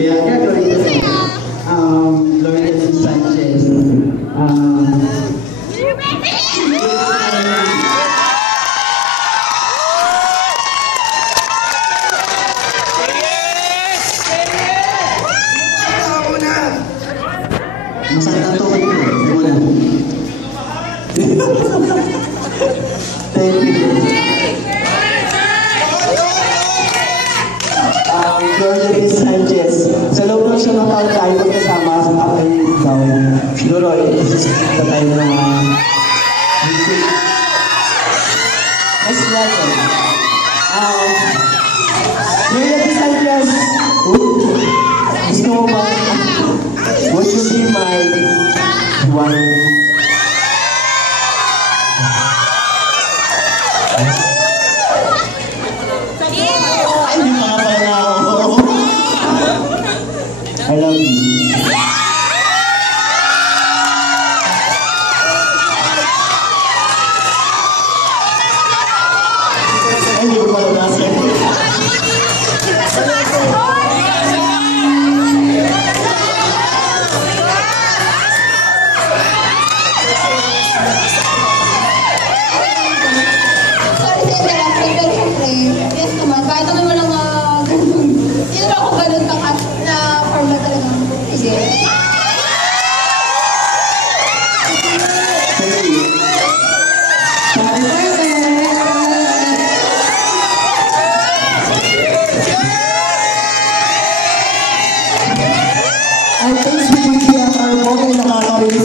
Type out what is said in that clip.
Kaya gagawin ko Lourdes Sanchez. Masakit ang tukod ko. Hindi mo na. Thank you. Lourdes Sanchez. Sa loob ng siya ng taon tayo magkasama sa kapay ikaw. Siguro, sa tayo ng next level. Lourdes Sanchez. Gusto mo ba? Would you be my wife? Hindi mga pala ako. I love you. Hindi ko pala nasa. Yes naman, kahit ano mo lang ganun. Hindi naman ako ganun na format talaga. Sige. Ang Facebook niya, ang mga nakakarinig